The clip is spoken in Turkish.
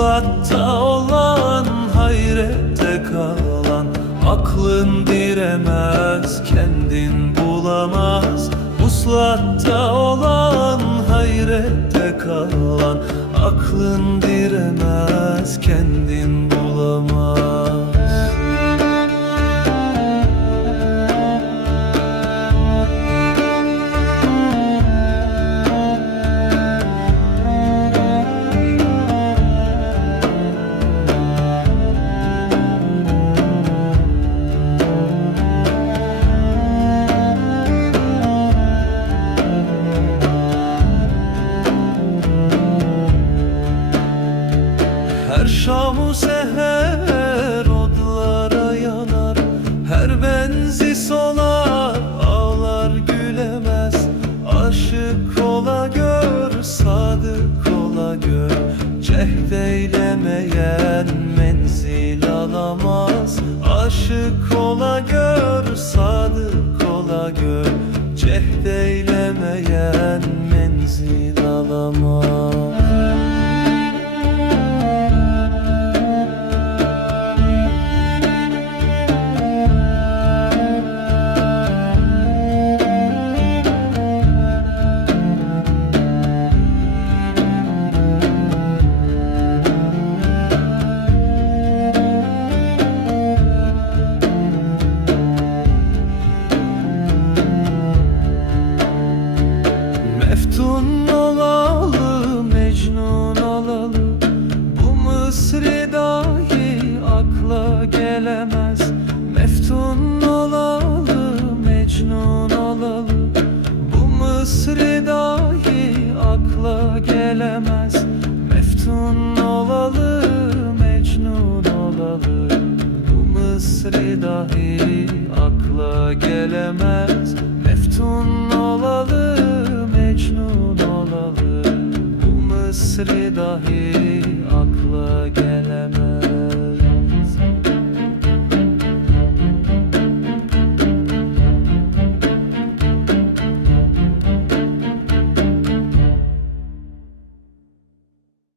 Vuslatta olan hayrette kalan. Aklın diremez kendin bulamaz. Vuslatta olan hayrette kalan. Aklın diremez kendin bulamaz Her şamu seher odlara yanar. Her benzi solar ağlar gülemez. Aşık ola gör sadık ola gör. Cehd eylemeyen menzil alamaz. Aşık ola gör sadık ola gör. Cehd eylemeyen Meftun olalı, Mecnun olalı. Bu Mısri dahi akla gelemez. Meftun olalı, Mecnun olalı. Bu Mısri dahi akla gelemez. Meftun olalı, Mecnun olalı. Bu Mısri dahi akla gelemez Mısri dahi akla gelemez